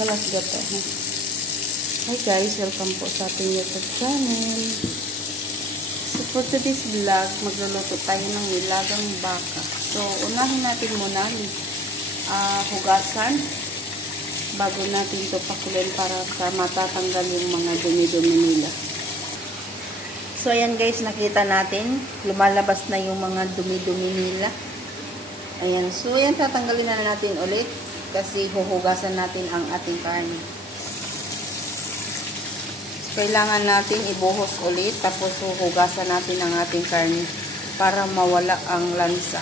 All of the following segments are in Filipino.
kalas gata. Hi guys, welcome po sa ating YouTube channel. So for today's vlog, magluluto tayo ng nilagang baka. So unahin natin muna hugasan bago natin ito pakulin para matatanggal yung mga dumi-dumi nila. So ayan guys, nakita natin lumalabas na yung mga dumi-dumi nila. Ayan, so ayan, tatanggalin na natin ulit kasi huhugasan natin ang ating karne. So, kailangan natin ibuhos ulit tapos huhugasan natin ang ating karne para mawala ang lansa.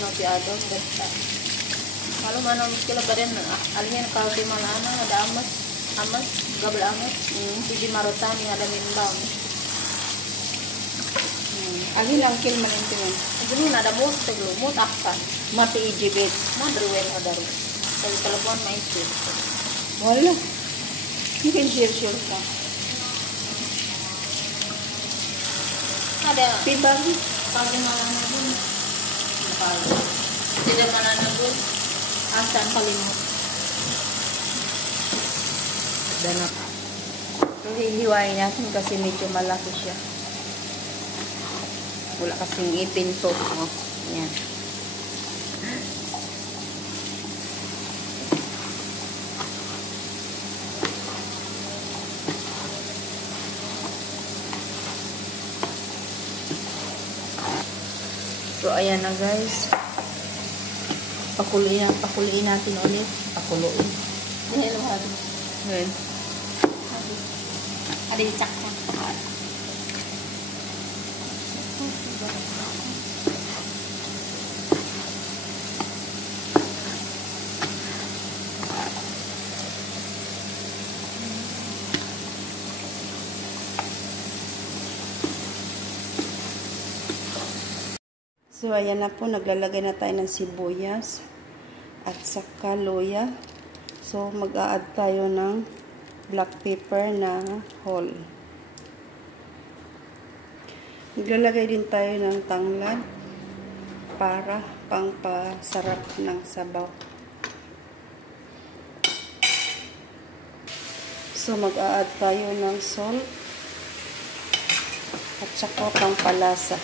Mapiado basta. Kalau mana kila badan alhin kalau di malana ada amas gabel amas di marotan yang ada minbang. Alhin ang kil manintin. Jadi ada bos teglu takkan mati ijibet madruwen adaru. Kalau telepon main sih. Wala. Mungkin share ka. Ada pibang kalau malana pun. Tidak malana pun. Asan kalimut. Dan hihiwain natin kasi medyo malaki siya. Wala kasing ipin to. Oh, yan. So, ayan na guys. Pakuliin natin ulit. Pakuluin. Hello, hadi. Well. Ada icak na. So, ayan na po. Naglalagay na tayo ng sibuyas at saka luya. So, mag-a-add tayo ng black pepper na whole. Naglalagay din tayo ng tanglad para pangpasarap ng sabaw. So, mag-a-add tayo ng salt at saka pangpalasa.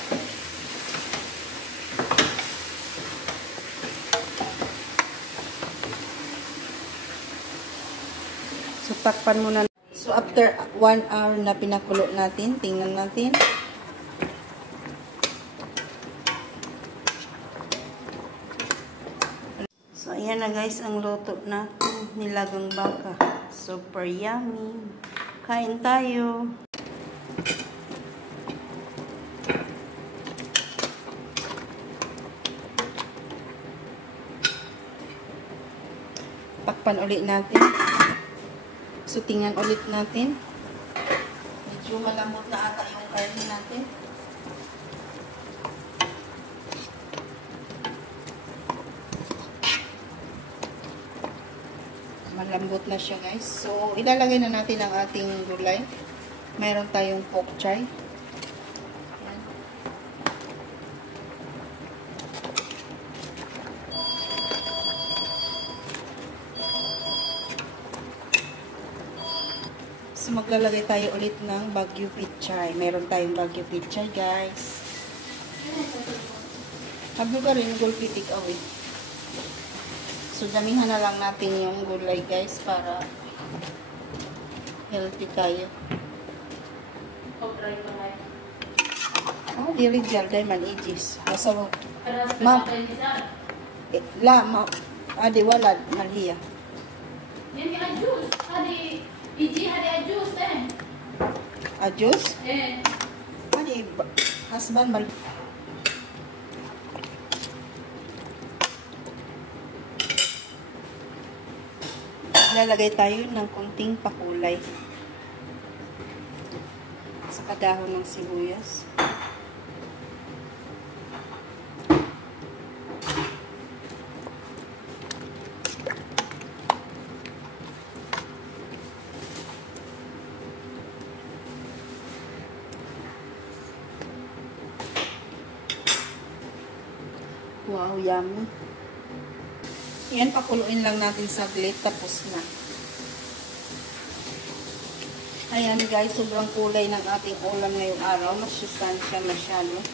So, takpan muna. So, after 1 hour na pinakulo natin, tingnan natin. So, ayan na guys, ang luto natin, nilagang baka. Super yummy. Kain tayo. Takpan ulit natin. So, tingnan ulit natin. Medyo malambot na ata yung karne natin. Malambot na siya guys. So, ilalagay na natin ang ating gulay. Mayroon tayong pok chai. So, maglalagay tayo ulit ng Baguio pichay. Meron tayong Baguio pichay, guys. Hablo ka rin, gulpi take away. So, damihan na lang natin yung gulay, guys, para healthy tayo. Ah, dili jalday man ijis. Basta mo. Ma. Adi wala malhiya. Yan yung juice. Iji ada ajus eh. Ajus? Ani husband mal. Lalagay tayo ng kunting pakulay sa kadahon ng sibuyas. Wow, yummy. Yan, pakuluin lang natin saglit. Tapos na. Ayan guys, sobrang kulay ng ating ulam ngayong araw. Masustansya masyado.